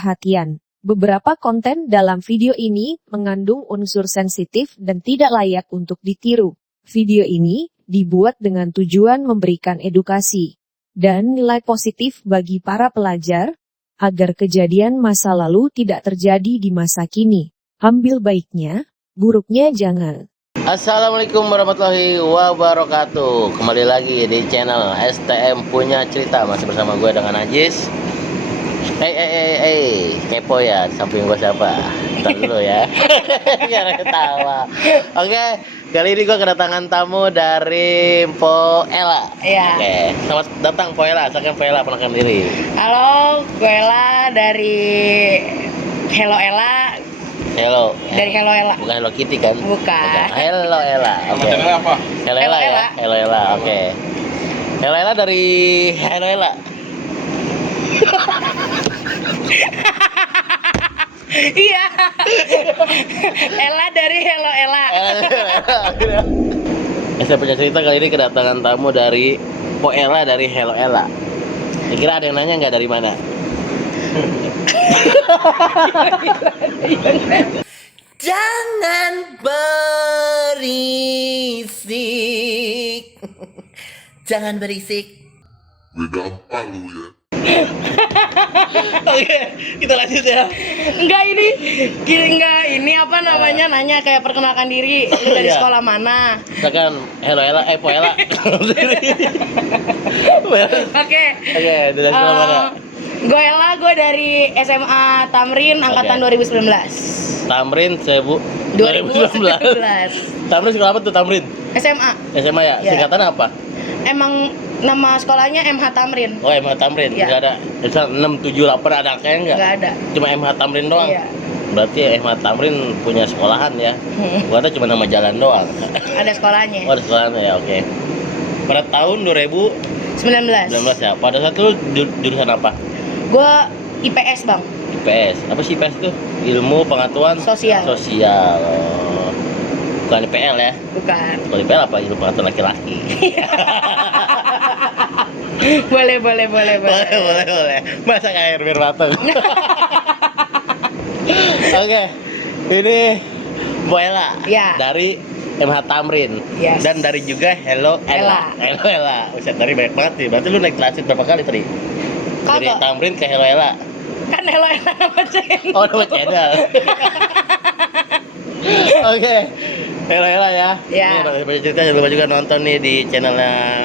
perhatian. Beberapa konten dalam video ini mengandung unsur sensitif dan tidak layak untuk ditiru. Video ini dibuat dengan tujuan memberikan edukasi dan nilai positif bagi para pelajar, agar kejadian masa lalu tidak terjadi di masa kini. Ambil baiknya, buruknya jangan. Assalamualaikum warahmatullahi wabarakatuh. Kembali lagi di channel STM Punya Cerita. Masih bersama gue dengan Ajis. Kepo ya, samping gue siapa? Ntar dulu ya. Jangan ketawa. Oke, kali ini gue kedatangan tamu dari Po Ella. Iya. Oke, selamat datang Po Ella. Silakan Po Ella, perkenalkan diri. Halo, gue Ella dari Hello Ella. Hello. Dari Hello Ella. Bukan Hello Kitty kan? Bukan. Hello Ella. Oke. apa? Hello Ella ya. Hello Ella. Oke. Hello Ella dari Hello Ella. Iya. Ella dari Hello Ella. Saya punya cerita kali ini kedatangan tamu dari Po Ella dari Hello Ella. Kira ada yang nanya nggak dari mana? Jangan berisik. Jangan berisik. Gampang lu ya. Oke, kita lanjut ya. Enggak ini apa namanya nanya kayak perkenalkan diri lu dari Iya. sekolah mana. Misalkan Hello Ella, Po Ella. Oke. Oke, dari sekolah mana? Gue Ella, gue dari SMA Tamrin angkatan 2019. Tamrin 2019. 2019. Tamrin sekolah apa tuh Tamrin? SMA. SMA ya? Iya. Singkatan apa? Emang nama sekolahnya MH Tamrin. Oh, MH Tamrin. Iya. Enggak ada. Misal 6, 7, 8 ada angkanya enggak? Nggak ada. Cuma MH Tamrin doang. Iya. Berarti MH Tamrin punya sekolahan ya. Gua tahu cuma nama jalan doang. Ada sekolahnya. Oh, ada sekolahannya ya, oke. Pada tahun 2019 19. ya. Pada saat itu jurusan apa? Gue IPS bang. IPS. Apa sih IPS itu? Ilmu Pengetahuan Sosial. Sosial. Oh. Bukan IPL ya. Bukan. Kalau IPL apa? Ilmu Pengetahuan Laki-laki. boleh. boleh. Masak air biar matang. Oke. Ini Bu Ella. Ya. Dari MH Tamrin. Yes. Dan dari juga Hello Ella. Hello Ella. Buset, dari banyak banget sih. Berarti lu naik transit berapa kali tadi? Dari Kagak. Tamrin ke Hello Ella. Kan Hello Ella nama channel. Oh, nama channel. Oke. Hello Ella ya. Ya. Ini banyak cerita, jangan lupa juga nonton nih di channelnya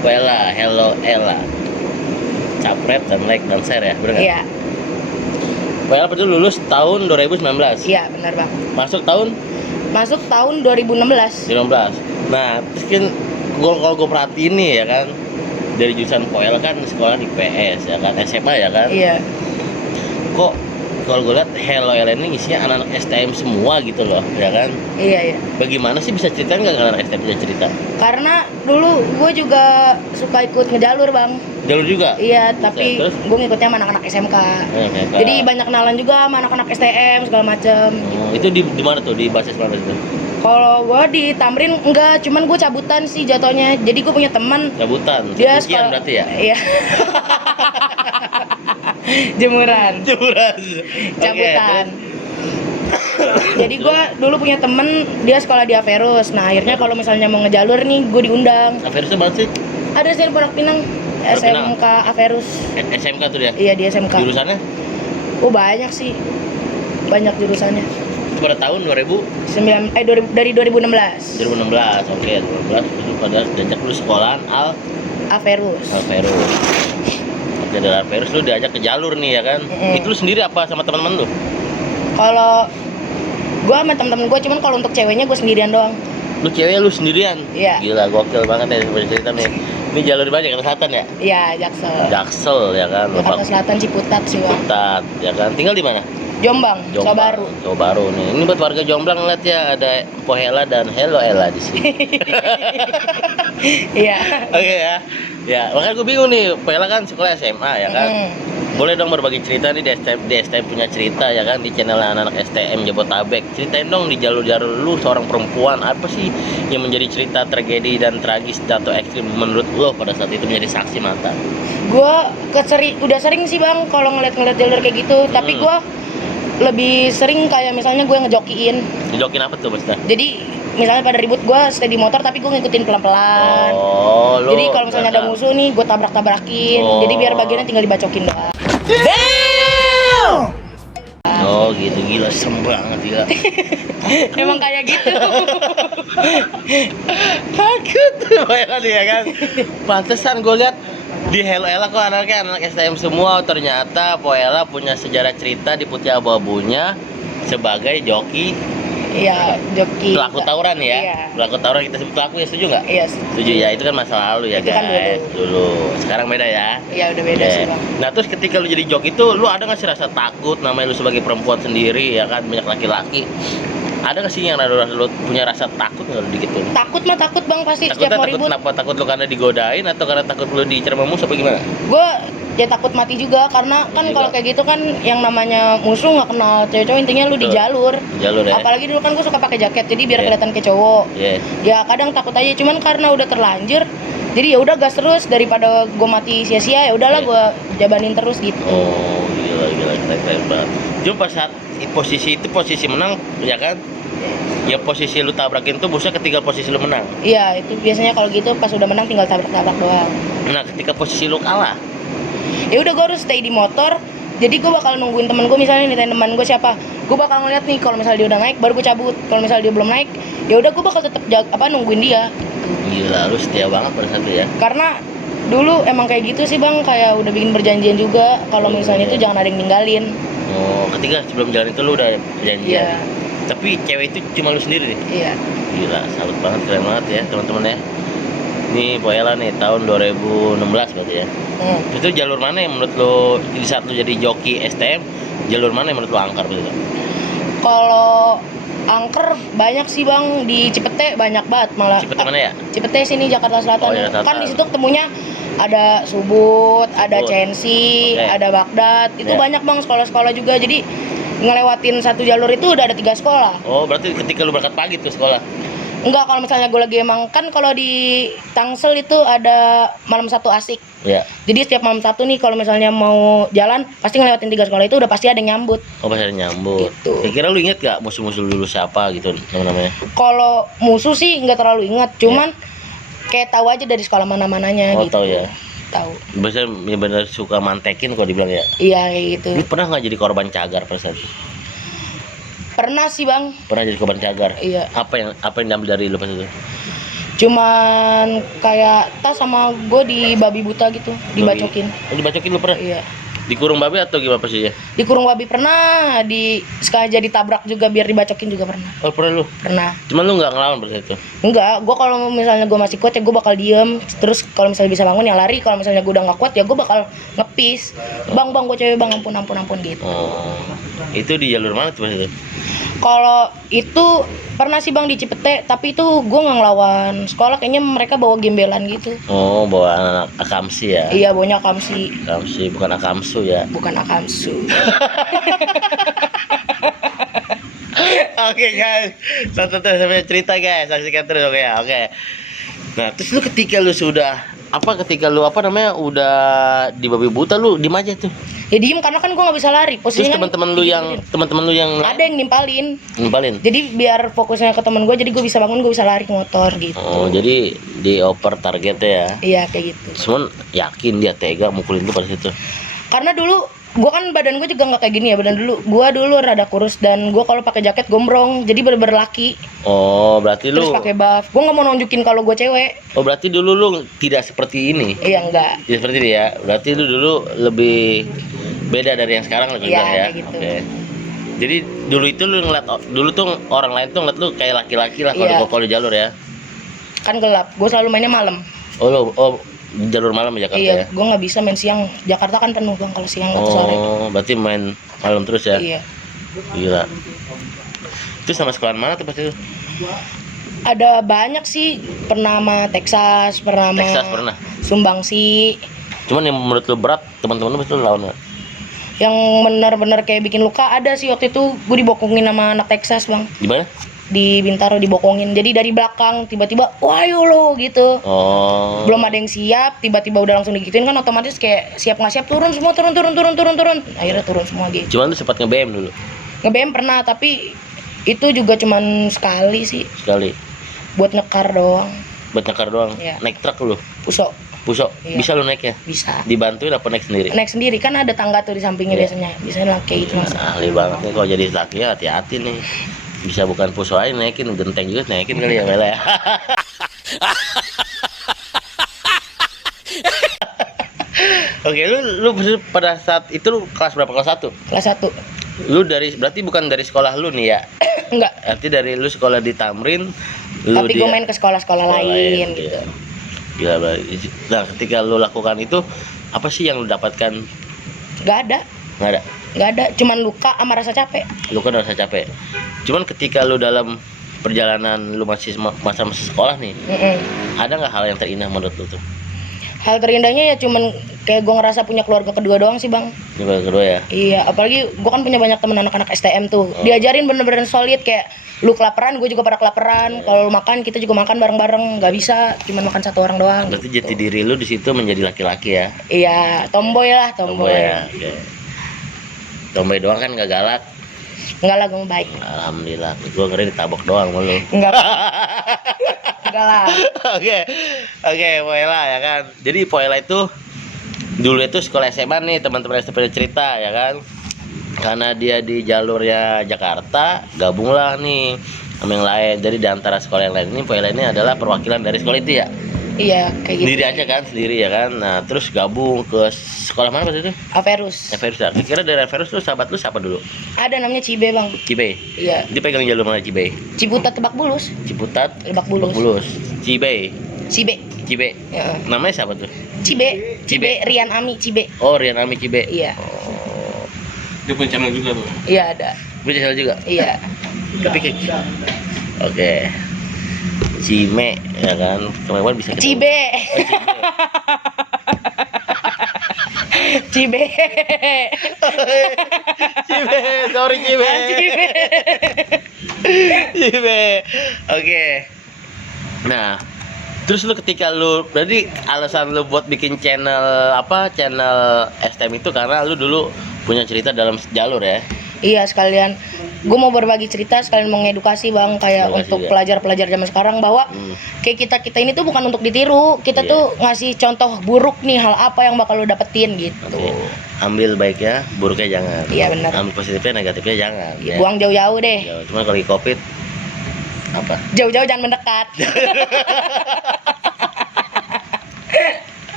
Bu Ella, Hello Ella. Capret dan like dan share ya, bener nggak? Iya. Bu Ella betul lulus tahun 2019. Iya benar bang. Masuk tahun Masuk tahun 2016. 2019. Nah, terus kan kalau gue perhatiin nih ya kan, dari jurusan Po Ella kan sekolah di PS ya kan, SMA ya kan. Iya. Kok kalau gue lihat Hello Ella ini isinya anak-anak STM semua gitu loh, ya kan? Iya. Bagaimana sih bisa ceritain nggak kalau anak STM bisa cerita? Karena dulu gue juga suka ikut ngejalur bang. Jalur juga? Iya, tapi Terus? gue ngikutnya sama anak-anak SMK. SMK. Jadi banyak kenalan juga sama anak-anak STM segala macem. Oh, itu di mana tuh? Di basis mana itu? Kalau gue di Tamrin enggak, cuman gue cabutan sih jatuhnya. Jadi gue punya teman. Cabutan. Dia Cucian berarti ya? Iya. Jemuran. Jemuran. Cabutan. Jadi gue dulu punya temen, dia sekolah di Averus. Nah akhirnya kalau misalnya mau ngejalur nih, gue diundang. Averusnya mana sih? Ada sih di Pondok Pinang, Pondok Pinang. SMK Averus. SMK tuh dia? Iya di SMK. Jurusannya? Oh banyak sih, banyak jurusannya. Itu pada tahun Dari 2016. 2016. Oke, 2016 itu pada diajak lu sekolahan Averus. Alverus. Oke, dari Alverus lu diajak ke jalur nih ya kan? Itu lu sendiri apa sama teman-teman lu? Kalau gue sama temen-temen gue, cuman kalau untuk ceweknya gue sendirian doang. Lu cewek lu sendirian? Iya. Gila, gokil banget ya seperti cerita nih. Ini jalur di mana? Jakarta Selatan ya? Iya, Jaksel. Jaksel ya kan? Jakarta Selatan Ciputat sih bang. Ciputat ya kan? Tinggal di mana? Jombang, Sobaru. Sobaru nih. Ini buat warga Jombang ngeliat ya, ada Po Ella dan Hello Ella di sini. Iya. Oke ya. Ya, makanya gue bingung nih. Po Ella kan sekolah SMA ya kan? Boleh dong berbagi cerita nih di STM punya cerita ya kan, di channel anak-anak STM Jabotabek. Ceritain dong di jalur-jalur lu seorang perempuan, apa sih yang menjadi cerita tragedi dan tragis atau ekstrim menurut lo pada saat itu menjadi saksi mata? Gua udah sering sih bang kalau ngeliat jalur kayak gitu, tapi gua lebih sering kayak misalnya gue ngejokiin. Ngejokin apa tuh maksudnya? Jadi misalnya pada ribut gue stay di motor tapi gue ngikutin pelan-pelan. Oh, lu Jadi kalau misalnya ada musuh nih gue tabrak-tabrakin. Oh. Jadi biar bagiannya tinggal dibacokin doang. Oh gitu, gila, serem banget gila. Emang kayak gitu. Takut bayangkan ya kan. Pantesan gue lihat di Hello Ella kok anaknya anak STM semua. Ternyata Po Ella punya sejarah cerita di Putih Abu-Abunya sebagai joki Iya, joki. pelaku tawuran ya. Iya. Pelaku tawuran kita sebut pelaku ya, setuju nggak? Iya. Setuju ya, itu kan masa lalu ya Itu kan guys. Dulu. Sekarang beda ya. Iya udah beda Oke. sih bang. Nah terus ketika lu jadi joki itu, lu ada nggak sih rasa takut, namanya lu sebagai perempuan sendiri ya kan, banyak laki-laki, ada nggak sih yang lu punya rasa takut nggak lu dikit tuh? Takut mah takut bang pasti Takutnya setiap mau takut ribut. kenapa? Takut lu karena digodain atau karena takut lu dicermemus apa gimana? Gue ya takut mati juga karena kan Juga. kalau kayak gitu kan yang namanya musuh nggak kenal cewek-cewek, intinya lu di Betul. jalur. Jalur ya. Apalagi dulu kan gue suka pakai jaket jadi biar Iya. kelihatan kayak cowok. Iya. Ya kadang takut aja, cuman karena udah terlanjur jadi ya udah gas terus daripada gue mati sia-sia, ya udahlah Iya. gue jabanin terus gitu. Oh gila keren banget. Cuma pas saat posisi itu posisi menang ya kan? Ya posisi lu tabrakin tuh busnya ketika posisi lu menang. Iya itu biasanya kalau gitu pas udah menang tinggal tabrak-tabrak doang. Nah ketika posisi lu kalah, Ya udah gue harus stay di motor. Jadi gue bakal nungguin temen gue, misalnya nih temen gue siapa, gue bakal ngeliat nih kalau misalnya dia udah naik baru gue cabut. Kalau misalnya dia belum naik, ya udah gue bakal tetap nungguin dia. gila lu setia banget pada saat itu ya. Karena dulu emang kayak gitu sih bang, kayak udah bikin perjanjian juga kalau misalnya itu jangan ada yang ninggalin. Oh ketika sebelum jalan itu lu udah janjian. Iya, Tapi cewek itu cuma lu sendiri nih. iya. Gila, salut banget, keren banget ya teman-teman ya. Ini Po Ella nih tahun 2016 berarti ya. Itu jalur mana yang menurut lo di saat lo jadi joki STM, jalur mana yang menurut lo angker begitu? Kalau angker banyak sih bang, di Cipete banyak banget malah. Cipete mana ya? Cipete sini Jakarta Selatan. Oh, Jakarta Selatan. Kan di situ ketemunya ada Subut, ada Subut. CNC, Oke. ada Baghdad. Itu Ya. banyak bang sekolah-sekolah juga. Jadi ngelewatin satu jalur itu udah ada 3 sekolah. Oh berarti ketika lo berangkat pagi tuh sekolah. Enggak, kalau misalnya gue lagi emang kan kalau di Tangsel itu ada malam satu asik. Ya. Jadi setiap malam satu nih kalau misalnya mau jalan pasti ngelewatin 3 sekolah itu udah pasti ada yang nyambut. Oh pas ada nyambut. Gitu. Kira-kira lu inget gak musuh-musuh dulu siapa gitu namanya? Kalau musuh sih nggak terlalu ingat, cuman kayak tahu aja dari sekolah mana-mananya Oh gitu. tahu ya. Tahu. Biasanya bener suka mantekin kalau dibilang ya. Iya kayak gitu. Lu pernah nggak jadi korban cagar pada saat itu? Pernah sih bang. Pernah jadi korban cagar? Iya. Apa yang diambil dari lu pas itu? Cuman kayak tas sama gue di babi buta gitu, dibacokin. Oh, dibacokin lu pernah? Iya. Dikurung babi atau gimana posisinya? Di kurung babi pernah, di sekali jadi tabrak juga biar dibacokin juga pernah. Oh pernah lu? Pernah. Cuman lu nggak ngelawan pada saat itu? Enggak, gue kalau misalnya gue masih kuat ya gue bakal diem. Terus kalau misalnya bisa bangun ya lari. Kalau misalnya gue udah nggak kuat ya gue bakal ngepis. Bang gue cewek bang, ampun gitu. Oh, itu di jalur mana tuh pas itu? Kalau itu pernah sih bang di Cipete, tapi itu gue nggak ngelawan sekolah, kayaknya mereka bawa gembelan gitu. Oh, bawa anak akamsi ya? Iya, bawanya akamsi, Akamsi bukan akamsu ya? bukan akamsu. Oke guys, satu sampai cerita guys, saksikan terus oke ya, oke. Nah, terus lu ketika lu sudah udah di babi buta lu di aja tuh. Ya diem karena kan gue nggak bisa lari. Terus Posisinya teman-teman lu yang ada yang nimpalin. nimpalin. Jadi biar fokusnya ke teman gue, jadi gue bisa bangun, gue bisa lari ke motor gitu. Oh, jadi dioper targetnya ya. Iya kayak gitu. Cuman yakin dia tega mukulin lu pada situ. Karena dulu gue kan badan gue juga nggak kayak gini ya, gue dulu rada kurus dan gue kalau pakai jaket gombrong, jadi bener-bener laki. Oh, berarti Terus lu pakai buff. Gue nggak mau nunjukin kalau gue cewek. Oh, berarti dulu lu tidak seperti ini. Iya enggak. Tidak seperti dia. Berarti lu dulu lebih beda dari yang sekarang lu Iya, bilang ya. kayak gitu. Oke. Jadi dulu itu lu ngeliat dulu tuh orang lain tuh ngeliat lu kayak laki-laki lah Iya. kalau di jalur ya. Kan gelap. Gue selalu mainnya malam. Oh, jalur malam di Jakarta ya. Iya, gue nggak bisa main siang. Jakarta kan penuh bang kalau siang atau sore. Oh, berarti main malam terus ya. Iya. Gila. Itu sama sekolah mana tuh pasti itu? Ada banyak sih. Pernah sama Texas, pernah sama Texas pernah. Sumbangsi. Cuman yang menurut lu berat, teman-teman lu pasti lu lawan. Yang benar-benar kayak bikin luka ada sih waktu itu. Gue dibokongin sama anak Texas bang. Di mana? Di Bintaro dibokongin. Jadi dari belakang tiba-tiba, wah lo gitu. Oh. Belum ada yang siap, tiba-tiba udah langsung digituin kan otomatis kayak siap nggak siap turun semua turun. Akhirnya turun semua gitu. Cuman lu sempat nge-BM dulu Nge-BM pernah tapi itu juga cuman sekali sih sekali. buat ngekar doang. Buat nyekar doang. Iya. Naik truk lu. Pusok Bisa Iya. lu naik ya? bisa. Dibantuin apa naik sendiri? Naik sendiri kan ada tangga tuh di sampingnya Iya. biasanya. Biasanya laki itu langsung. Ahli banget nih kalau jadi laki ya, hati-hati nih. Bisa bukan puso aja naikin, genteng juga naikin kali ya Bella ya. Oke, lu pada saat itu lu kelas berapa? Kelas 1? Kelas 1. Lu berarti bukan dari sekolah lu nih ya? Enggak. Arti dari lu sekolah di Tamrin, lu Tapi gue dia- main ke sekolah-sekolah lain gitu. iya. Gila, berarti. Nah, ketika lu lakukan itu, apa sih yang lu dapatkan? Nggak ada. Nggak ada. Cuman luka sama rasa capek. Lu kan rasa capek. Cuman ketika lu dalam perjalanan lu masih masa-masa sekolah nih, ada nggak hal yang terindah menurut lu tuh? Hal terindahnya ya cuman kayak gue ngerasa punya keluarga kedua doang sih bang. Coba kedua ya. Iya, apalagi gue kan punya banyak temen anak-anak STM tuh. Oh. Diajarin bener-bener solid kayak lu kelaparan, gue juga pada kelaparan. Kalau lu makan, kita juga makan bareng-bareng. Gak bisa, cuman makan satu orang doang. Berarti gitu. jati diri lu di situ menjadi laki-laki ya. Iya, tomboy lah, tomboy. Ya. Oke. Tomboy doang kan nggak galak. Enggak lah, gue mau baik. Alhamdulillah. Gua ngeri ditabok doang sama lu. Enggak. Enggak lah. Oke, Poela ya kan. Jadi Poela itu dulu itu sekolah SMA nih, teman-teman SMP cerita ya kan. Karena dia di jalurnya Jakarta, gabunglah nih sama yang lain. Jadi di antara sekolah yang lain ini, Poela ini adalah perwakilan dari sekolah itu ya. Iya, kayak gitu. Sendiri aja kan, sendiri ya kan. Nah, terus gabung ke sekolah mana waktu itu? Averus. Everus ya. Kira dari Everus tuh sahabat lu siapa dulu? Ada namanya Cibe, Bang. Cibe. Iya. Dia pegang jalur mana Cibe? Ciputat Lebak Bulus. Ciputat, Lebak Bulus. Cibe. Cibe. Cibe. Ya. Namanya siapa tuh? Cibe. Cibe Rian Ami Cibe. Oh, Rian Ami Cibe. Iya. Oh. Dia punya channel juga tuh. Iya ada. Punya channel juga. Iya. Tapi kayak oke. Cime ya kan. Kemarin bisa ketemu. Cibe. Oh, Cibe. Cibe, sorry Cibe. Cibe. Cibe. Oke. Nah, terus lu ketika lu berarti alasan lu buat bikin channel apa? Channel STM itu karena lu dulu punya cerita dalam jalur ya. Iya sekalian. Gue mau berbagi cerita sekalian mau ngedukasi bang kayak Edukasi, untuk ya. pelajar-pelajar zaman sekarang bahwa kayak kita ini tuh bukan untuk ditiru. Kita Iya. tuh ngasih contoh buruk nih hal apa yang bakal lo dapetin gitu. Oke. Ambil baiknya, buruknya jangan. Iya, benar. Ambil positifnya, negatifnya jangan. Ya. Buang jauh-jauh deh. Ya, cuma kalau lagi Covid apa? Jauh-jauh jangan mendekat.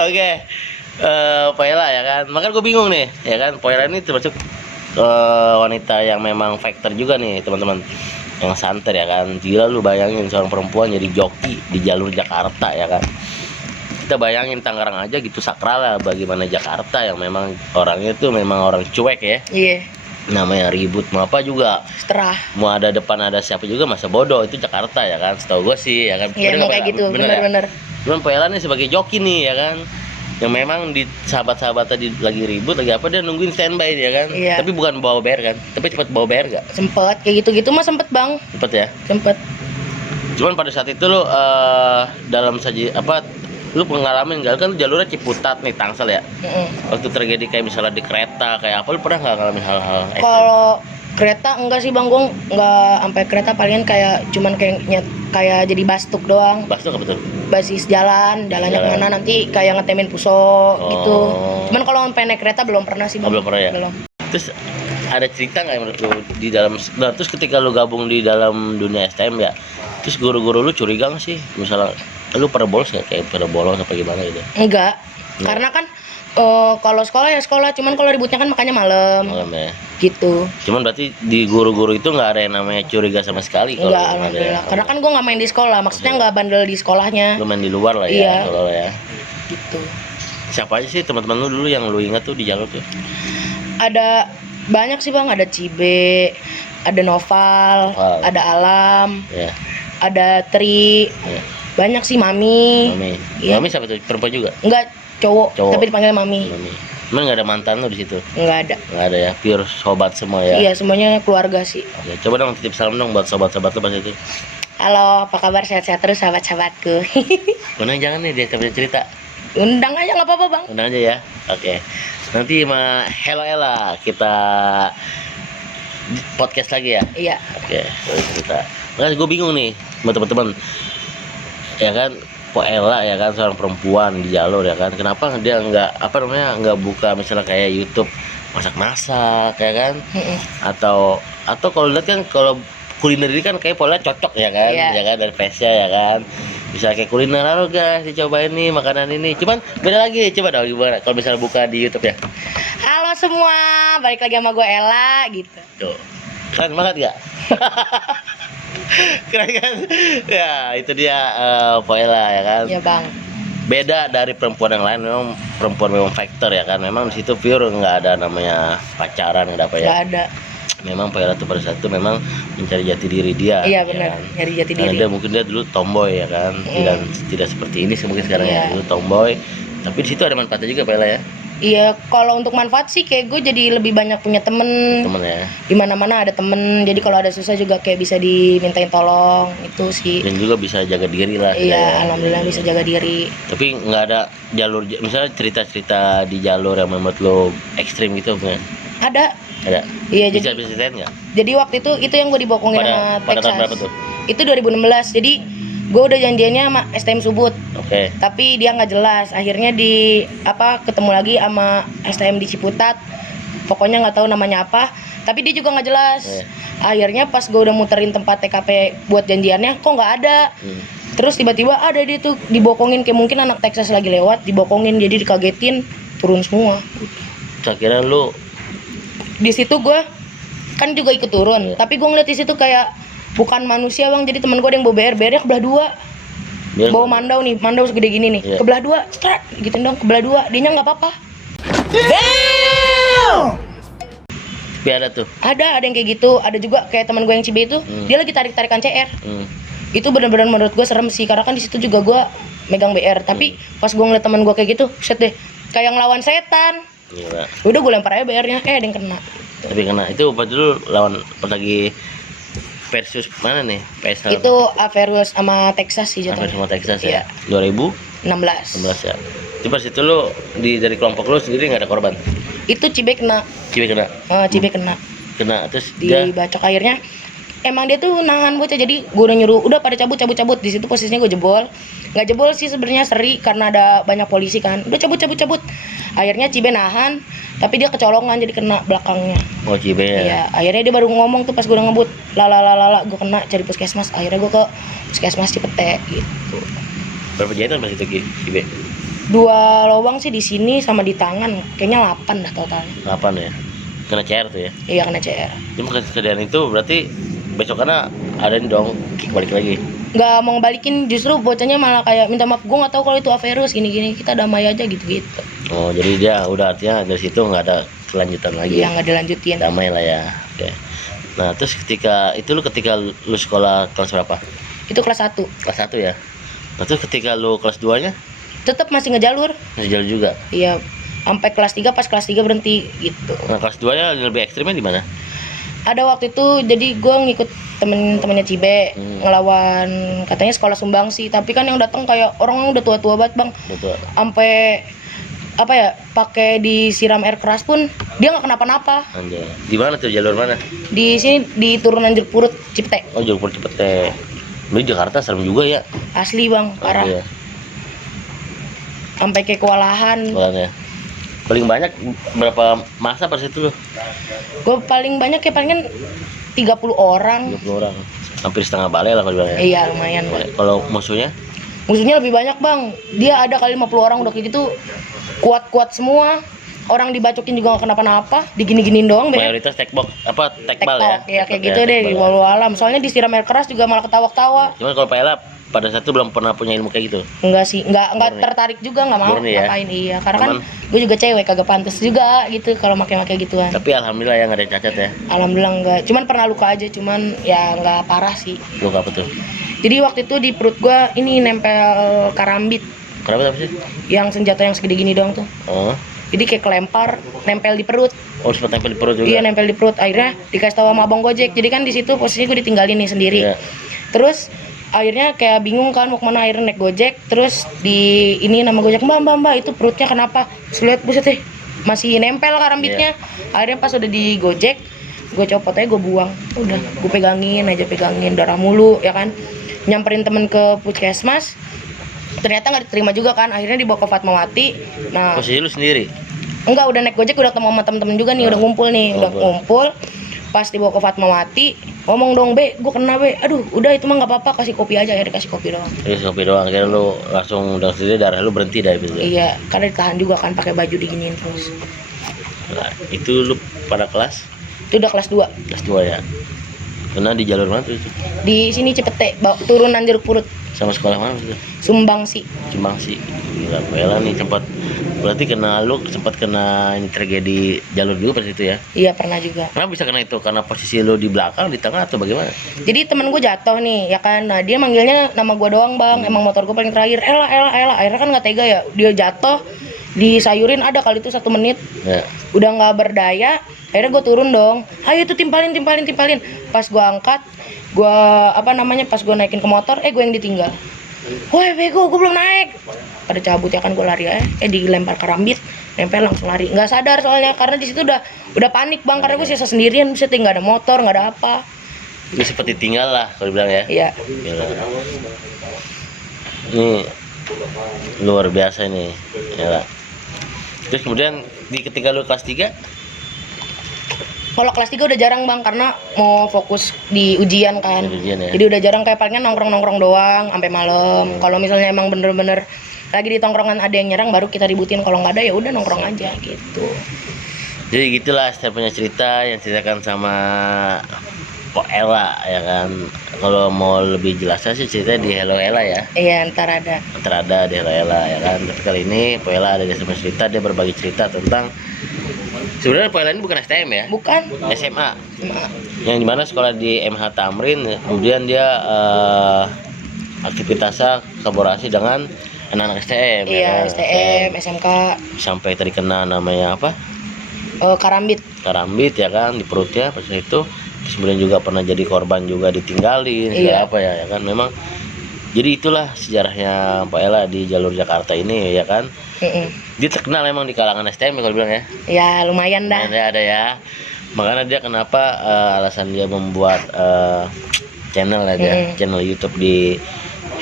Oke. Poela ya kan. Makanya gue bingung nih, ya kan. Poela ini termasuk wanita yang memang fighter juga nih, teman-teman. Yang santer ya kan. Gila lu bayangin seorang perempuan jadi joki di jalur Jakarta ya kan. Kita bayangin Tangerang aja gitu sakral lah, bagaimana Jakarta yang memang orangnya tuh memang orang cuek ya. Iya. Namanya ribut mau apa juga, Seterah. mau ada depan ada siapa juga masa bodoh, itu Jakarta ya kan, setahu gue sih ya kan. Iya Bener emang nggak, kayak gitu. bener ya? Bener-bener. Cuman Poela nih sebagai joki nih ya kan, yang memang di sahabat-sahabat tadi lagi ribut lagi apa dia nungguin standby dia kan. Iya. Tapi bukan bawa BR kan, tapi cepat bawa BR gak? Sempet kayak gitu-gitu mah sempet bang. Cepet ya. Sempet. Cuman pada saat itu lo dalam saji apa, lu pengalaman nggak kan, lu jalurnya Ciputat nih Tangsel ya. Waktu terjadi kayak misalnya di kereta kayak apa, lu pernah nggak ngalamin hal-hal ekstrim? Kalau kereta enggak sih bang, gue nggak sampai kereta, palingan kayak cuman kayak jadi bastuk doang, Bas tuh apa tuh? basis jalannya Jalan. kemana nanti kayak ngetemin puso gitu. Cuman kalau sampai naik kereta belum pernah sih bang. Oh, belum pernah ya? Belum. Terus ada cerita nggak menurut lu di dalam, nah, terus ketika lu gabung di dalam dunia STM ya, terus guru-guru lu curiga nggak sih misalnya lu pada bolos nggak, kayak pada bolos apa gimana gitu? Enggak, Iya. karena kan kalau sekolah ya sekolah, cuman kalau ributnya kan makanya malam Malam ya. gitu. Cuman berarti di guru-guru itu nggak ada yang namanya curiga sama sekali kalau Enggak, ada ya? alhamdulillah. Karena kan gue nggak main di sekolah, maksudnya Oke. nggak bandel di sekolahnya lu main di luar lah ya, Iya. kalau ya. gitu. Siapa aja sih teman-teman lu dulu yang lu ingat tuh di jalur tuh? Ada banyak sih bang, ada Cibe, ada Noval, Noval. ada Alam, Ya, ada Tri, ya. banyak sih Mami. Mami. Iya. Mami siapa tuh? Perempuan juga? Enggak, cowok, Cowok. tapi dipanggil Mami. Mami. Emang nggak ada mantan lo di situ? Nggak ada. Nggak ada ya, pure sobat semua ya. Iya, semuanya keluarga sih. Oke, coba dong titip salam dong buat sobat-sobat lo pas itu. Halo, apa kabar? Sehat-sehat terus sahabat-sahabatku. Undang jangan nih dia punya cerita. Undang aja nggak apa-apa bang. Undang aja ya. Oke. Nanti sama Hello Ella kita podcast lagi ya. Iya. Oke, cerita. Makanya gue bingung nih sama teman-teman. Ya kan, Po Ella ya kan seorang perempuan di jalur ya kan. Kenapa dia nggak buka misalnya kayak YouTube masak-masak ya kan? Atau kalau lihat kan kalau kuliner ini kan kayak pola cocok ya kan, Iya. ya kan dari face-nya ya kan. Bisa kayak kuliner, halo guys, dicobain nih makanan ini. Cuman beda lagi, coba dong gimana kalau misalnya buka di YouTube ya. Halo semua, balik lagi sama gue Ella gitu. Tuh. Keren banget gak? Keren kan? Ya, itu dia Poela ya kan. Ya bang. Beda dari perempuan yang lain, memang perempuan memang fighter ya kan. Memang di situ pure nggak ada namanya pacaran, nggak ada apa ya. Nggak ada. Memang Poela tuh pada saat itu memang mencari jati diri dia. Iya ya benar, kan? nyari jati Karena diri. mungkin dia dulu tomboy ya kan. Tidak seperti ini mungkin sekarang ya. Iya. Dulu tomboy. Tapi di situ ada manfaatnya juga Poela ya. Iya, kalau untuk manfaat sih kayak gue jadi lebih banyak punya temen. Temen ya. Di mana-mana ada temen. Jadi kalau ada susah juga kayak bisa dimintain tolong itu sih. Dan juga bisa jaga diri lah. Iya, ya. alhamdulillah bisa jaga diri. Tapi nggak ada jalur, misalnya cerita-cerita di jalur yang membuat lo ekstrim gitu nggak? Ada. Ada. Iya, Bisa jadi ceritain nggak? waktu itu yang gue dibokongin sama Pada tahun Texas. berapa tuh? Itu 2016. Jadi gue udah janjiannya sama STM Subud. Oke. Tapi dia nggak jelas. Akhirnya ketemu lagi sama STM di Ciputat. Pokoknya nggak tahu namanya apa. Tapi dia juga nggak jelas. Akhirnya pas gue udah muterin tempat TKP buat janjiannya, kok nggak ada. Terus tiba-tiba ada dia tuh dibokongin, kayak mungkin anak Texas lagi lewat, dibokongin, jadi dikagetin, turun semua. Saya kira lu Di situ gue kan juga ikut turun, tapi gue ngeliat di situ kayak bukan manusia bang. Jadi teman gue ada yang bawa BR-nya kebelah dua. biar Bawa mandau segede gini nih, Iya. kebelah dua, strat, gitu dong, kebelah dua, dianya nggak apa-apa. tapi ada tuh. Ada yang kayak gitu, ada juga kayak teman gue yang Cibe itu, dia lagi tarik-tarikan CR. Itu benar-benar menurut gue serem sih, karena kan di situ juga gue megang BR. Tapi pas gue ngeliat teman gue kayak gitu, set deh, kayak ngelawan setan. Gila. Udah gue lempar aja BR-nya, ada yang kena. Tapi kena itu pas dulu lawan pas lagi versus mana nih? PS Itu Averus sama Texas sih sampai jatuhnya. semua Texas Iya. ya. 2016 16. ya. Itu pas itu lu dari kelompok lu sendiri nggak ada korban? Itu Cibe kena. Cibi kena. Cibe kena. Kena terus dia Dibacok akhirnya. Emang dia tuh nahan bocah, jadi gue udah nyuruh udah pada cabut. Di situ posisinya gue jebol. Nggak jebol sih sebenarnya, seri karena ada banyak polisi kan. Udah cabut. Akhirnya Cibe nahan, tapi dia kecolongan jadi kena belakangnya. mau Cibe ya. Iya, akhirnya dia baru ngomong tuh pas gue udah ngebut, lala gue kena, cari puskesmas. Akhirnya gue ke puskesmas Cipete gitu. Berapa jahitan pas itu Cibe? 2 lubang sih di sini sama di tangan, kayaknya 8 dah totalnya. 8 ya. Kena CR tuh ya. Iya kena CR. Cuma kejadian itu berarti besok karena ada nih dong kick balik lagi. Nggak mau ngebalikin, justru bocahnya malah kayak minta maaf, gue nggak tahu kalau itu Averus gini kita damai aja gitu. Oh jadi dia udah artinya dari situ nggak ada kelanjutan lagi. Iya nggak dilanjutin. Damai lah ya. Oke. Nah terus ketika lu sekolah kelas berapa? Itu kelas 1. Kelas 1 ya. Nah terus ketika lu kelas 2 nya Tetap masih ngejalur. masih jalan juga. Iya, sampai kelas 3, pas kelas 3 berhenti gitu. Nah kelas 2 nya lebih ekstrimnya di mana? Ada waktu itu jadi gue ngikut temen-temennya Cibe ngelawan katanya sekolah sumbangsi, tapi kan yang datang kayak orang yang udah tua-tua banget bang, Betul. sampai apa ya, pakai disiram air keras pun dia nggak kenapa-napa. Anjay. Di mana tuh, jalur mana? Di sini di turunan Jerpurut Cipete. Oh jalur Cipete. Di Jakarta serem juga ya. Asli bang, parah. Iya. Sampai kayak kewalahan. Soalnya paling banyak berapa masa pas itu lu? Gue paling banyak ya palingan 30 orang. 30 orang. Hampir setengah balai lah kalau bilang ya. Iya lumayan bang. Kalau musuhnya? Musuhnya lebih banyak bang. Dia ada kali 50 orang udah kayak gitu. Kuat-kuat semua. Orang dibacokin juga gak kenapa-napa. Digini-giniin doang. Mayoritas tekbal ya. Ya kayak gitu deh di walau alam. Soalnya disiram air keras juga malah ketawa-ketawa. Cuman kalau Pak Ella pada saat itu belum pernah punya ilmu kayak gitu. Enggak sih, enggak Murni. tertarik juga, nggak mau Murni ya? ngapain. Iya, karena Cuman- kan gue juga cewek, kagak pantas juga gitu kalau pakai gituan. Tapi alhamdulillah yang ada cacat ya. Alhamdulillah enggak. Cuman pernah luka aja, cuman ya enggak parah sih. Lu apa tuh? Jadi waktu itu di perut gua ini nempel karambit Kenapa apa sih? yang senjata yang segede gini doang tuh. Oh, Jadi kayak kelempar, nempel di perut. Oh, sempat tempel di perut juga. Iya, nempel di perut. Akhirnya dikasih tahu sama abang Gojek. Jadi kan di situ posisi gue ditinggalin nih sendiri. Iya. Terus akhirnya kayak bingung kan mau kemana, akhirnya naik Gojek. Terus di ini nama Gojek, mbak itu perutnya kenapa? Terus lihat buset deh, masih nempel karambitnya. Akhirnya pas udah di Gojek, gue copot aja, gue buang. Udah, gue pegangin darah mulu ya kan. Nyamperin temen ke puskesmas, ternyata nggak diterima juga kan. Akhirnya dibawa ke Fatmawati. Nah, Posisi lu sendiri. enggak, udah naik Gojek, udah ketemu sama temen-temen juga nih, udah ngumpul nih, udah ngumpul. Pas dibawa ke Fatmawati, ngomong dong, Be, gue kena, Be. Aduh, udah itu mah nggak apa-apa, kasih kopi aja. Ya dikasih kopi doang. Terus kopi doang, kira lu langsung dengan sendiri darah lu berhenti dari itu. Iya, karena ditahan juga kan, pakai baju diginiin terus. Nah, itu lu pada kelas Itu udah kelas 2. kelas 2 ya. Karena di jalur mana tuh itu? Di sini Cipete, turunan Jeruk Purut, Sama sekolah mana itu? Sumbangsi. Cimangsi. Gila, Pela nih berarti sempat kena ini tragedi jalur juga pas itu ya. Iya, pernah juga. Kenapa bisa kena itu? Karena posisi lu di belakang, di tengah atau bagaimana? Jadi temen gue jatuh nih, ya kan. Nah, dia manggilnya nama gue doang, Bang. Emang motor gue paling terakhir. Ella. Akhirnya kan nggak tega ya. Dia jatuh, disayurin ada kali itu 1 menit. Ya. Udah nggak berdaya, akhirnya gue turun dong. Ayo tuh timpalin. Pas gue angkat, pas gue naikin ke motor, gue yang ditinggal. Woi bego, gue belum naik. Pada cabut ya kan, gue lari aja. Dilempar karambit, nempel langsung lari. Nggak sadar soalnya, karena di situ udah panik bang, karena gue sisa sendirian, bisa nggak ada motor, nggak ada apa. Itu seperti tinggal lah kalau dibilang ya. Iya. Gila. Ini luar biasa ini. Gila. Terus kemudian ketika lu kelas 3? Kalau kelas 3 udah jarang bang, karena mau fokus di ujian kan. Ujian ya. Jadi udah jarang, kayak palingnya nongkrong doang sampai malam. Kalau misalnya emang bener-bener lagi di tongkrongan ada yang nyerang, baru kita ributin. Kalau nggak ada ya udah nongkrong aja gitu. Jadi gitulah setiap punya cerita yang ceritakan sama Pok Ella ya kan. Kalau mau lebih jelasnya sih cerita di Hello Ella ya. Iya, ntar ada. Ada di Hello Ella ya kan. Tapi kali ini Pok Ella ada di sebuah cerita, dia berbagi cerita tentang sebenarnya Pok Ella ini bukan STM ya. Bukan. SMA. Yang dimana sekolah di MH Tamrin, kemudian dia aktivitasnya kolaborasi dengan anak-anak STM. Iya, ya kan? STM, SMK, Sampai tadi kena namanya apa? Karambit. Karambit ya kan di perutnya pas itu. Terus kemudian juga pernah jadi korban juga ditinggalin segala Iya. apa ya kan. Memang jadi itulah sejarahnya Pak Ella di jalur Jakarta ini ya kan. Dia terkenal emang di kalangan STM kalau bilang ya. Ya lumayan dah. Ada ya. Makanya dia kenapa alasan dia membuat channel ya, dia, channel YouTube di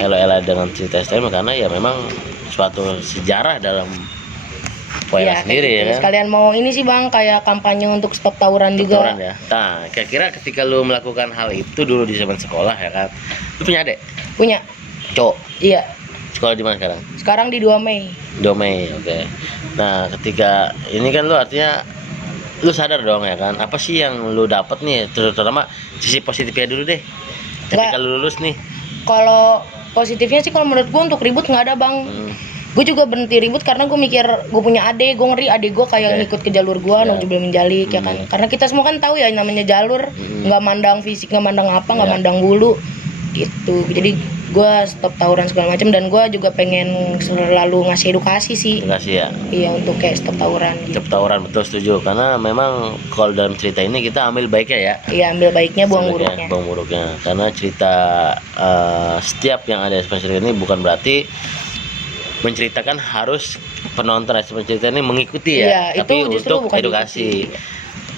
Hello Ella dengan cerita STM, karena ya memang suatu sejarah dalam Pok Ella sendiri gitu. ya kan. Sekalian mau ini sih bang, kayak kampanye untuk stop tawuran juga. Tawuran ya. Nah, kira-kira ketika lu melakukan hal itu dulu di zaman sekolah ya kan, lu punya adik? Punya. Cowok? Iya. Sekolah di mana sekarang? Sekarang di 2 Mei. 2 Mei, oke. Nah, ketika ini kan lu artinya lu sadar dong ya kan, apa sih yang lu dapet nih, terutama sisi positifnya dulu deh. Ketika lu lulus nih. Kalau positifnya sih, kalau menurut gue untuk ribut nggak ada bang. Gue juga berhenti ribut karena gue mikir gue punya adik, gue ngeri adik gue kayak ngikut ke jalur gue, belum menjalik ya kan. Karena kita semua kan tahu ya namanya jalur, nggak mandang fisik, nggak mandang apa, nggak mandang bulu gitu. Jadi gue stop tawuran segala macam, dan gue juga pengen selalu ngasih edukasi sih. Edukasi ya. Iya, untuk kayak stop tawuran gitu. Stop tawuran, betul, setuju. Karena memang kalau dalam cerita ini kita ambil baiknya ya. Iya, ambil baiknya, buang Sebenarnya, buruknya. buang buruknya. Karena cerita setiap yang ada di cerita ini bukan berarti menceritakan harus penonton cerita ini mengikuti ya, Iya, tapi itu justru untuk bukan edukasi.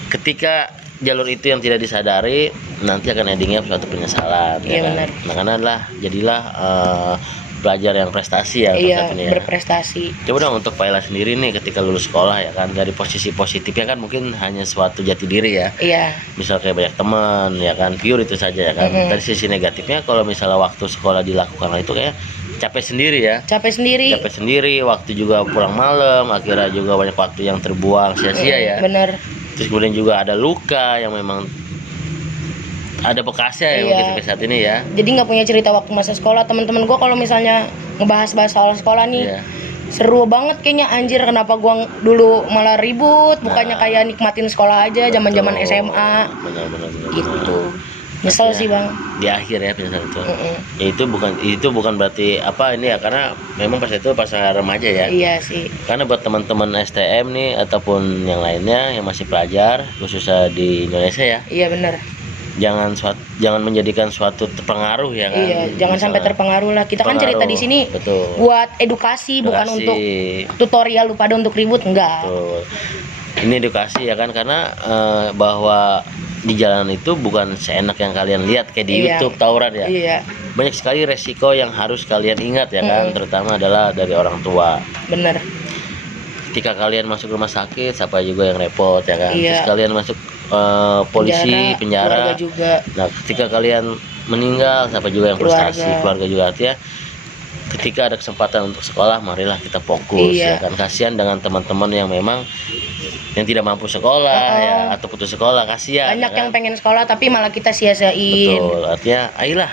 Ketika jalur itu yang tidak disadari, nanti akan endingnya suatu penyesalan. Iya, ya kan? benar. Makanya jadilah pelajar yang prestasi ya. Iya, ini ya. berprestasi. Coba dong untuk Pak Ella sendiri nih, ketika lulus sekolah ya kan, dari posisi positifnya kan mungkin hanya suatu jati diri ya. Iya. Misal kayak banyak teman ya kan, pure itu saja ya kan. Dari sisi negatifnya, kalau misalnya waktu sekolah dilakukan hal itu kayak capek sendiri ya. Capek sendiri, waktu juga pulang malam, akhirnya juga banyak waktu yang terbuang sia-sia ya. Bener. Terus kemudian juga ada luka yang memang ada bekasnya ya mungkin sampai saat ini ya. Jadi nggak punya cerita waktu masa sekolah. Teman-teman gue kalau misalnya ngebahas soal sekolah nih, seru banget kayaknya, anjir kenapa gua dulu malah ribut, bukannya kayak nikmatin sekolah aja zaman-zaman SMA. Benar. Gitu. Nyesel Artinya sih bang. di akhir ya penyesalan itu. Mm-mm. Ya, itu bukan berarti apa ini ya, karena memang pas itu pas remaja ya. Iya sih. Karena buat teman-teman STM nih ataupun yang lainnya yang masih pelajar khususnya di Indonesia ya, Iya benar. jangan menjadikan suatu pengaruh ya kan. Iya, jangan sampai Misalnya, terpengaruh lah. Kita kan cerita di sini betul. buat edukasi, bukan Edukasi. untuk tutorial lu pada untuk ribut, enggak. Betul. Ini edukasi ya kan, karena bahwa di jalanan itu bukan seenak yang kalian lihat kayak di Iya. YouTube tawuran ya. Iya, Banyak sekali resiko yang harus kalian ingat ya kan, terutama adalah dari orang tua. bener. Ketika kalian masuk rumah sakit, siapa juga yang repot ya kan. Iya. Terus kalian masuk polisi, penjara. keluarga juga. Nah, ketika kalian meninggal, siapa juga yang frustasi, keluarga juga. Artinya ketika ada kesempatan untuk sekolah, marilah kita fokus Iya. ya kan. Kasihan dengan teman-teman yang memang yang tidak mampu sekolah ya, atau putus sekolah, kasihan. Banyak ya yang kan? pengen sekolah tapi malah kita sia-siain. Betul. Artinya ayolah.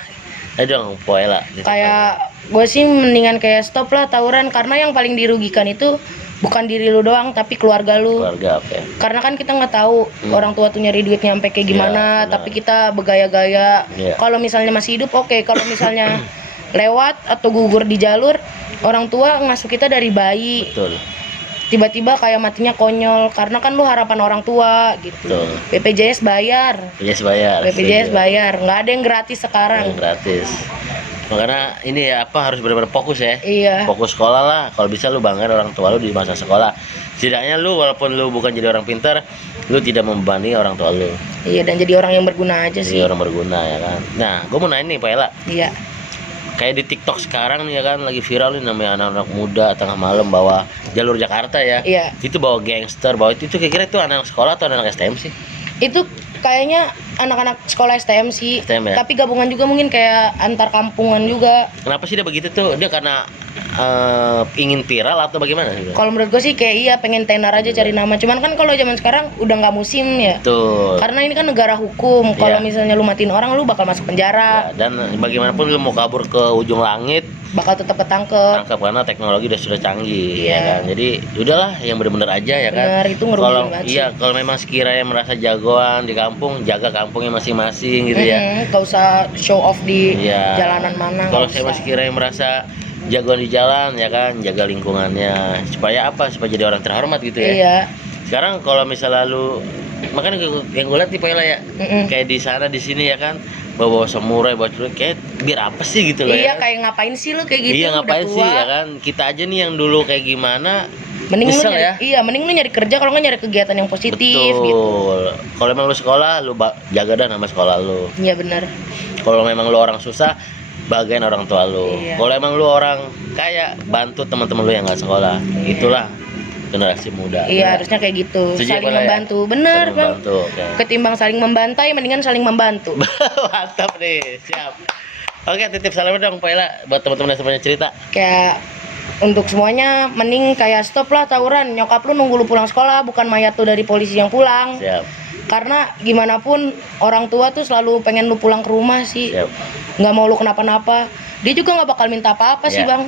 Ayo dong, Poela. Kayak gue sih mendingan kayak stop lah tawuran, karena yang paling dirugikan itu bukan diri lu doang tapi keluarga lu. Keluarga oke. Karena kan kita nggak tahu orang tua tuh nyari duitnya sampai kayak gimana, benar. tapi kita bergaya-gaya. Iya. Kalau misalnya masih hidup oke, kalau misalnya lewat atau gugur di jalur, orang tua ngasuh kita dari bayi. Betul. Tiba-tiba kayak matinya konyol, karena kan lu harapan orang tua gitu. Betul. BPJS bayar. BPJS bayar. BPJS setuju. bayar, nggak ada yang gratis sekarang. Yang gratis. Makanya ini ya apa, harus benar-benar fokus ya. Iya. Fokus sekolah lah. Kalau bisa lu banggain orang tua lu di masa sekolah. Setidaknya lu walaupun lu bukan jadi orang pintar, lu tidak membebani orang tua lu. Iya, dan jadi orang yang berguna aja Jadi sih. orang berguna ya kan. Nah, gue mau nanya nih Pak Ela. Iya. Kayak di TikTok sekarang nih ya kan, lagi viral nih namanya anak-anak muda tengah malam bawa jalur Jakarta ya. Iya. Itu bawa gangster, bawa itu kira-kira itu anak sekolah atau anak STM sih? Itu kayaknya anak-anak sekolah STM sih. STM ya? Tapi gabungan juga mungkin kayak antar kampungan juga. Kenapa sih dia begitu tuh? Dia karena ingin viral atau bagaimana sih? Kalau menurut gue sih kayak iya pengen tenar aja cari nama. Cuman kan kalau zaman sekarang udah nggak musim ya. Betul. Karena ini kan negara hukum. Kalau Iya. misalnya lu matiin orang, lu bakal masuk penjara, Ya, dan bagaimanapun lu mau kabur ke ujung langit, bakal tetap ketangkep. tangkap karena teknologi sudah canggih Iya. ya kan. Jadi udahlah yang benar-benar aja ya kan. Benar, itu ngerugiin Kalau banget iya, kalau memang sekiranya merasa jagoan di kampung, jaga kampungnya masing-masing gitu ya. Gak usah show off di Iya. jalanan mana. Kalau nggak saya usah. masih sekiranya merasa jagoan di jalan ya kan, jaga lingkungannya supaya apa? Supaya jadi orang terhormat gitu ya. Iya. Sekarang kalau misalnya lu, makanya yang gue lihat tipe lah ya, kayak di sana di sini ya kan, bawa samurai, bawa celurit, kayak biar apa sih gitu loh Iya, ya. kayak ngapain sih lu kayak gitu? Iya udah ngapain tua. sih ya kan, kita aja nih yang dulu kayak gimana. Mending lu Nyesel nyari, ya. iya, mending lu nyari kerja kalau nggak nyari kegiatan yang positif Betul. gitu. Kalau emang lu sekolah, lu jaga dah nama sekolah lu. Iya benar. Kalau memang lu orang susah, bagain orang tua lu. Iya. Kalau emang lu orang kaya, bantu teman-teman lu yang nggak sekolah. Itulah generasi muda. Iya, harusnya kayak gitu. Setuju Saling apa ya? membantu. Bener, Saling Bang. membantu, oke. Ketimbang saling membantai, mendingan saling membantu. Mantap nih, siap. Oke, titip salam dong Pak Ela buat teman-teman yang semuanya cerita. Kayak untuk semuanya mending kayak stop lah tawuran. Nyokap lu nunggu lu pulang sekolah, bukan mayat lu dari polisi yang pulang. Siap. Karena gimana pun orang tua tuh selalu pengen lu pulang ke rumah sih. Siap. Nggak mau lu kenapa-napa. Dia juga nggak bakal minta apa-apa sih, Iya. Bang.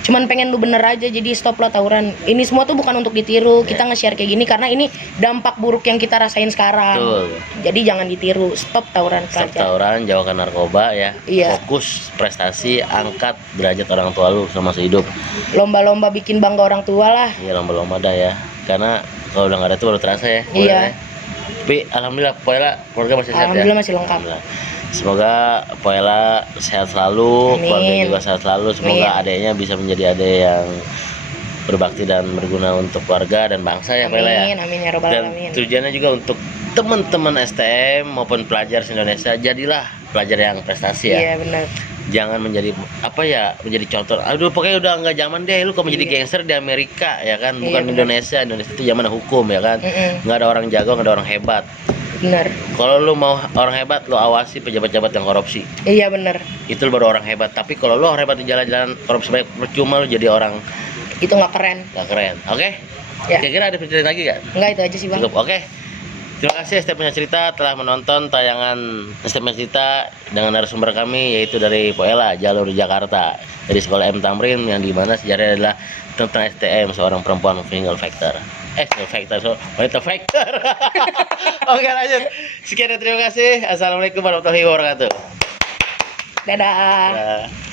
Cuman pengen lu bener aja, jadi stop lah tawuran. Ini semua tuh bukan untuk ditiru. Kita nge-share kayak gini karena ini dampak buruk yang kita rasain sekarang. Betul. Jadi jangan ditiru. Stop tawuran Stop pelajar. tawuran, jauhkan narkoba ya. Iya. Fokus prestasi, angkat derajat orang tua lu sama sehidup. Lomba-lomba bikin bangga orang tua lah. Iya, lomba-lomba dah ya. Karena kalau udah nggak ada tuh baru terasa ya. Iya. Tapi alhamdulillah Poela keluarga masih sehat ya. Alhamdulillah masih lengkap. Alhamdulillah. Semoga Poela sehat selalu, Amin. keluarga juga sehat selalu. Semoga Amin. adiknya bisa menjadi adik yang berbakti dan berguna untuk keluarga dan bangsa ya Poela ya. Amin, amin ya robbal Dan alamin. tujuannya juga untuk teman-teman STM maupun pelajar se-Indonesia, jadilah pelajar yang prestasi ya. Iya benar. Jangan menjadi apa ya, menjadi contoh. Aduh pokoknya udah nggak zaman deh lu kok menjadi gangster di Amerika ya kan, bukan Iya, benar. Indonesia. Indonesia itu zaman hukum ya kan. Nggak ada orang jago, nggak ada orang hebat. Benar. Kalau lu mau orang hebat, lu awasi pejabat-pejabat yang korupsi. Iya benar. Itu baru orang hebat. Tapi kalau lu orang hebat di jalan-jalan korupsi baik, percuma lu jadi orang Itu nggak keren. gak keren. Oke? Ya. Kira-kira ada cerita lagi gak? Enggak, itu aja sih, Bang. Cukup. Oke. Terima kasih STM Punya Cerita telah menonton tayangan STM Punya Cerita dengan narasumber kami yaitu dari Poela Jalur Jakarta. dari sekolah M Tamrin, yang dimana sejarahnya adalah tentang STM, seorang perempuan single factor. Single factor, wanita factor. Oke, lanjut. Sekian dan terima kasih. Assalamualaikum warahmatullahi wabarakatuh. Dadah. Ya.